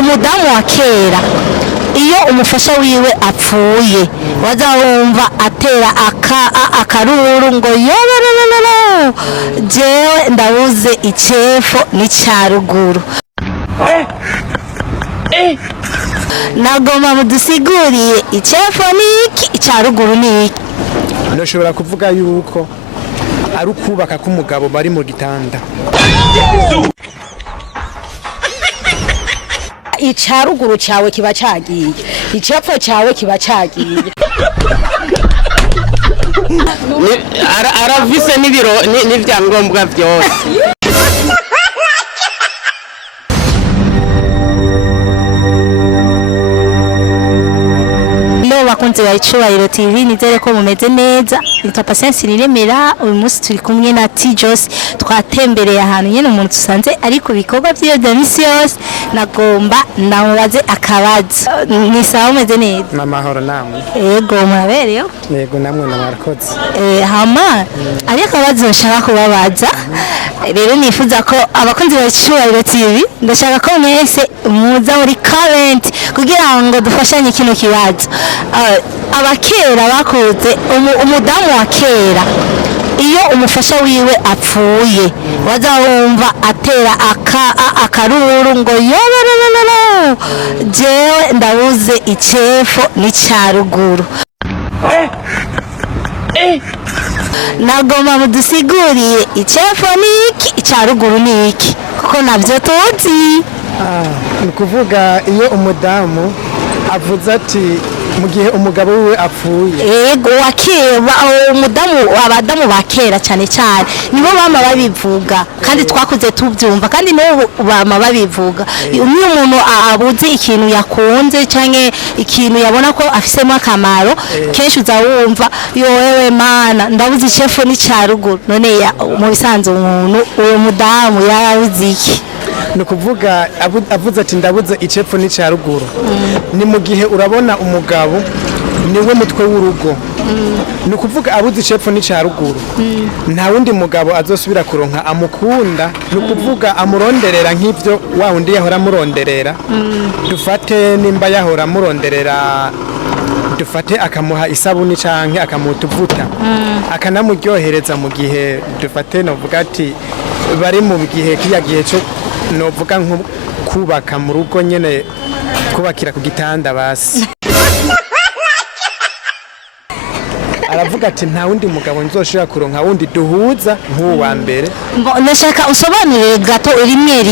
umudamu wa kera iyo umufasha wiwe apfuye waza wumva atera akaruru ngo yororororo jewe ndabuze icyefo n'icyaruguru nagomba mudusiguriye icyefo niki icyaruguru niki. Ndoshobora kuvuga yuko ari ukubaka k'umugabo bari mu gitanda. Icaruguru cyawe kiba cyagiye, icyepfo cyawe kiba cyagiye. Aravise n'ibiro n'ibyangombwa byose. Bakunze ba Icyubahiro TV nizere ko mumeze neza. Nitwa Patience Niremera, uyu munsi turi kumwe na Tijos twatembereye ahantu nyene umuntu tusanze ari ku bikorwa by'iyo bya misi yose. Nagomba ndamubaze akabazo. Ni sawa umeze neza? Namahoro namwe. Yego murabereyo? Yego namwe namarakoze. Hama ari akabazo nshaka kubabaza. Rero nifuza ko abakunzi ba Icyubahiro TV ndashaka ko mwese muza muri comment kugira ngo dufashanye kino kibazo. Abakera bakuze umudamu wa kera iyo umufasha wiwe apfuye waza wumva atera akaruru ngo yororororo jewe ndabuze icyefo n'icyaruguru. Nagomba mudusiguriye icyefo niki icyaruguru niki kuko nabyo tuzi. Ni kuvuga iyo umudamu avuze ati mu gihe umugabo we apfuye. Yego wakeba abadamu bakera cyane cyane nibo bama babivuga kandi twakuze tubyumva kandi no bama babivuga. Iyo umuntu abuze ikintu yakunze cyane ikintu yabona ko afisemo akamaro kenshi uzawumva yowewe mana ndabuze icyefo n'icyaruguru. None mu bisanzwe umuntu uwo mudamu yarabuze iki? Ni kuvuga avuze ati ndabuze icyepfo n'icyaruguru. Ni mu gihe urabona umugabo niwe mutwe w'urugo. Ni kuvuga abuze icyepfo n'icyaruguru nta wundi mugabo azosubira kuronka amukunda. Ni kuvuga amuronderera nk'ibyo wa wundi yahora amuronderera. Dufate nimba yahora amuronderera dufate akamuha isabuni canke akamutuvuta akanamuryohereza mu gihe dufate novuga ati bari mu gihe kiya gihe cyo novuga nko kubaka mu rugo nyene kubakira ku gitanda basi. Aravuga ati nta wundi mugabo nzoshira kuronka wundi duhuza nk'uwa mbere. Nashaka usobanurire gato rimwe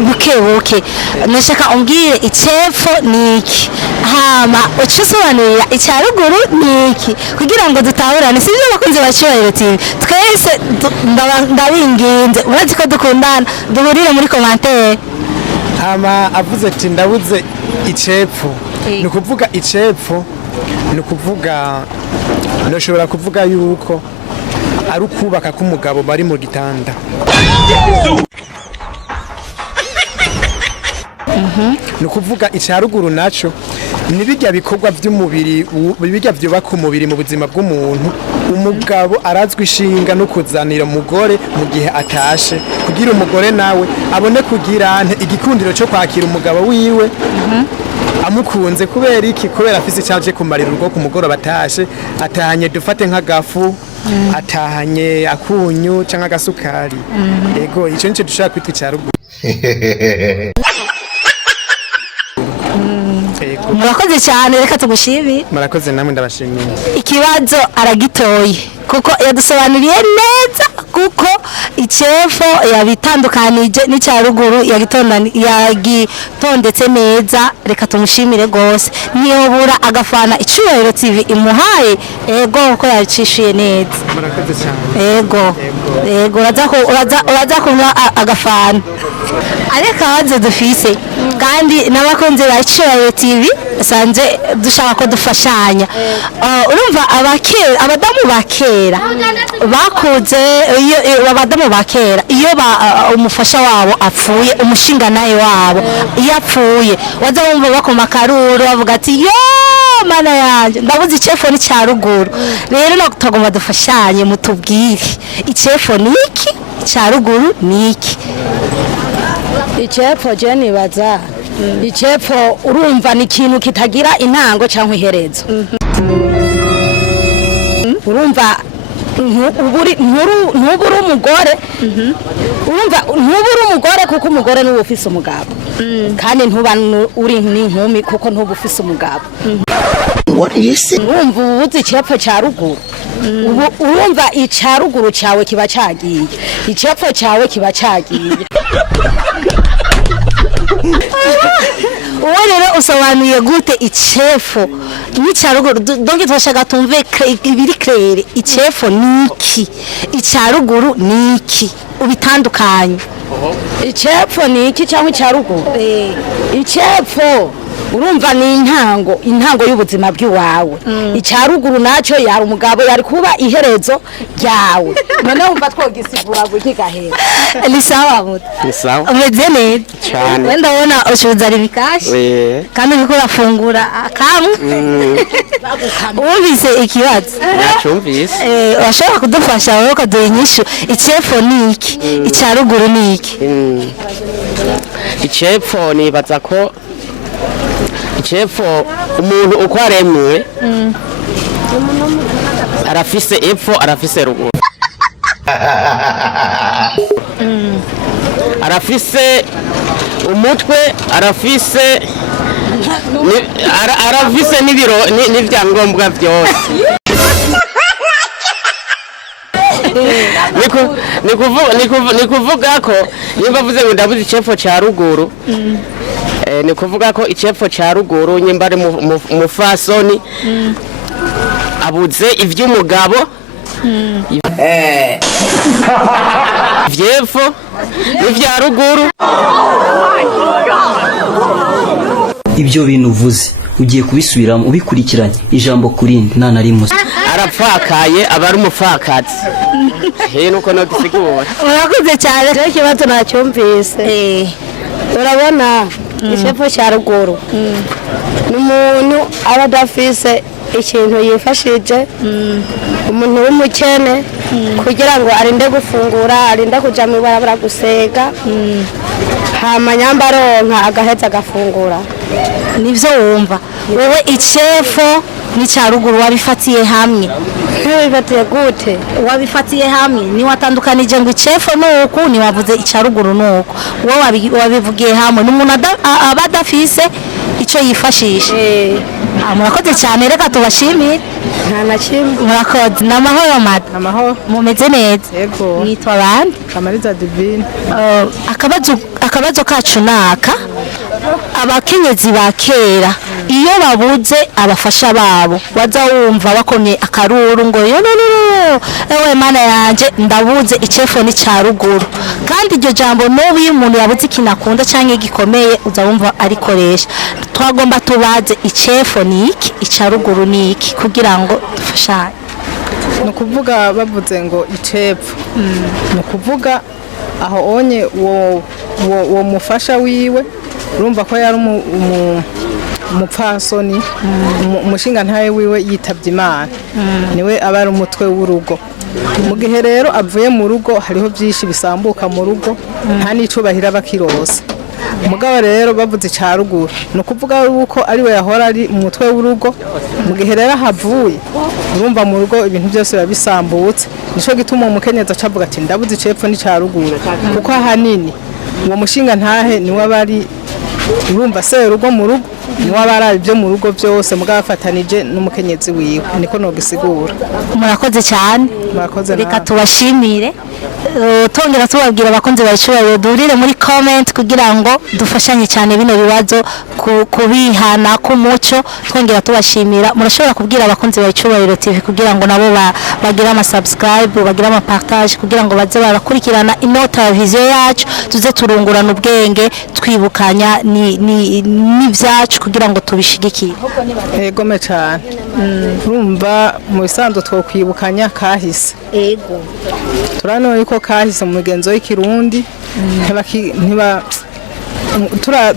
buke nashaka umbwire icyefo niki hama ucusobanurira icyaruguru niki kugira ngo dutahurane. Sivyo bakunze ba Icyubahiro TV twese ndabinginze urazi ko dukundana duhurire muri commentaire. Hama avuze ati ndabuze icyepfo. Ni kuvuga icyepfo ni kuvuga ndoshobora kuvuga yuko ari ukubaka k'umugabo bari mu gitanda. Ni kuvuga icyaruguru naco ni bijya bikorwa by'umubiri bijya byubaka umubiri mu buzima bw'umuntu. Umugabo arazwi ishinga no kuzanira umugore mu gihe atashe kugira umugore nawe abone kugira igikundiro cyo kwakira umugabo wiwe amukunze kubera iki kubera afise cyaje kumarira urugo ku mugoroba atashe atahanye dufate nk'agafu atahanye akunyu cyangwa agasukari. Yego icyo nico dushaka kwitwa icyaruguru. Murakoze cyane reka tugushimire. Murakoze namwe ndabashimiye. Ikibazo aragitoye kuko yadusobanuriye neza kuko icyefo yabitandukanije n'icyaruguru yagitondetse neza. Reka tumushimire gose niyobura agafana Icyubahiro TV imuhaye ego uko yacishiye neza. Murakoze cyane. Ego uraza kunywa agafana. Areka hanze dufise kandi n'abakunze ba Icyubahiro TV sanze dushaka ko dufashanya. Urumva abadamu bakera bakuze abadamu bakera iyo umufasha wabo apfuye umushinga naye wabo iyo apfuye waza wumva bakoma karuru bavuga ati yo mana yanje ndabuze icyefo n'icyaruguru. Rero no tugomba dufashanye mutubwire icyefo niki icyaruguru niki. Icyepfo je nibaza icepfo urumva ni ikintu kitagira intango cyangwa iherezo urumva ntuburi umugore urumva ntuburi umugore kuko umugore niwe ufise umugabo kandi ntuba uri n'inkumi kuko ntuba ufise umugabo urumva ubuze icepfo cya ruguru urumva icya ruguru cyawe kiba cyagiye icepfo cyawe kiba cyagiye uwo rero usobanuye gute icepfo n'icyaruguru donc twashaka tumve ibiri claire icepfo niki icyaruguru niki ubitandukanye icepfo niki cyangwa icyaruguru icepfo urumva ni intango y'ubuzima bw'iwawe icyaruguru nacyo yari umugabo yari kuba iherezo ryawe none wumva twogisigura gutya gahera ni sawa muto ni sawa umeze neza cyane wenda ubona ushuza ari bikashi kandi uriko urafungura kamwe wumvise ikibazo nacyumvise washobora kudufasha wowe ukaduha inyishu icepfo ni iki icyaruguru ni iki icepfo nibaza ko icepfo umuntu uko aremwe arafise epfo arafise ruguru arafise umutwe arafise n'ibiro n'ibyangombwa byose ni kuvuga ko nimba avuze ngo ndabuze icepfo cya ruguru ni kuvuga ko icepfo cya ruguru nyimba ari mufasoni abuze iby'umugabo ivyepfo n'ivya ruguru ibyo bintu uvuze ugiye kubisubiramo ubikurikiranye ijambo kurindi nta na rimwe arapfakaye aba ari umupfakazi nuko no gisigura urakoze cyane rero ikibazo nacyumvise urabona icepfo cya ruguru ni umuntu aba adafise ikintu yifashije umuntu w'umukene kugira ngo arinde gufungura arinde kujya mu ibarabara gusega hama nyambaronka agaheza agafungura nivyo wumva wowe icepfo n'icya ruguru wabifatiye hamwe wabifatiye gute wabifatiye hamwe ni watandukanije ngo icepfo nuku ni wavuze icya ruguru nuku wowe wabivugiye hamwe n'umuntu aba adafise icyo yifashisha murakoze cyane reka tubashimire nta na kimwe murakoze n'amahoro mata amahoro mumeze neza yego mwitwa bande Kamariza Divine akabazo kacu naka abakenyezi ba kera iyo babuze abafasha babo waza wumva bakomye akaruru ngo ewe mana yanje ndabuze icepfo n'icya ruguru kandi iryo jambo n'ubu iyo umuntu yabuze ikintu akunda cyangwa gikomeye uza wumva arikoresha twagomba tubaze icepfo ni iki icya ruguru ni iki kugira ngo dufashanye ni ukuvuga bavuze ngo icepfo ni ukuvuga aho onye uwo mufasha wiwe urumva ko yari umupfasoni umushinga ntawe wiwe yitabye imana niwe aba ari umutwe w'urugo mu gihe rero avuye mu rugo hariho byinshi bisambuka mu rugo nta n'icubahiro aba akiroza umugabo rero bavuze icya ruguru ni ukuvuga yuko ariwe yahora ari umutwe w'urugo mu gihe rero ahavuye urumva mu rugo ibintu byose biba bisambutse nicyo gituma umukenyezi acavuga ati ndabuze icepfo n'icya ruguru kuko ahanini uwo mushinga ntahe niwe aba ari urumva se urugo mu rugo niwe aba ari ibyo mu rugo byose mugabo afatanije n'umukenyezi wiwe niko nogisigura murakoze cyane murakoze reka tubashimire tongera tubabwira abakunzi bacu durire muri comment kugira ngo dufashanye cyane bino bibazo kubihana k'umuco twongera tubashimira murashobora kubwira abakunzi bacu TV kugira ngo nabo bagira ama subscribe bagira ama partage kugira ngo baze barakurikirana inota vision yacu tuze turungurana ubwenge twibukanya n'ivyacu kugira ngo tubishigikire yego me cyane urumva mu bisanzwe twokwibukanya kahise yego turano yuko kahise mu migenzo y'ikirundi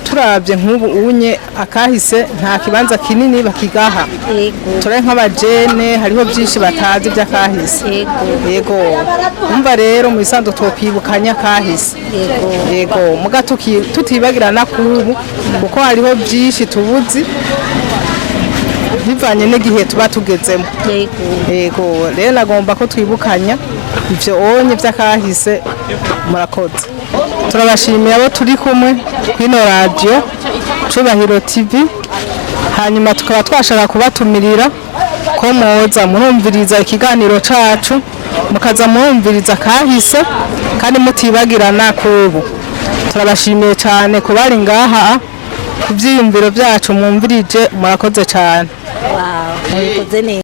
turabye nk'ubu unye akahise nta kibanza kinini bakigaha turaye nk'abajene hariho byinshi batazi by'akahise yego umva rero mu bisanzwe twokwibukanya kahise yego muga tutibagirana kubu kuko hariho byinshi tubuzi bivanye n'igihe tuba tugezemo yego rero nagomba ko twibukanya ivyo onye by'akahise murakoze turabashimiye abo turi kumwe kwino radio Cubahiro TV hanyuma tukaba twashaka kubatumirira ko moza murumviriza ikiganiro cacu mukaza murumviriza kahise kandi mutibagirana kubu turabashimiye cyane kubari ngaha ku byiyumviro byacu mwumvirije murakoze cyane murakoze neza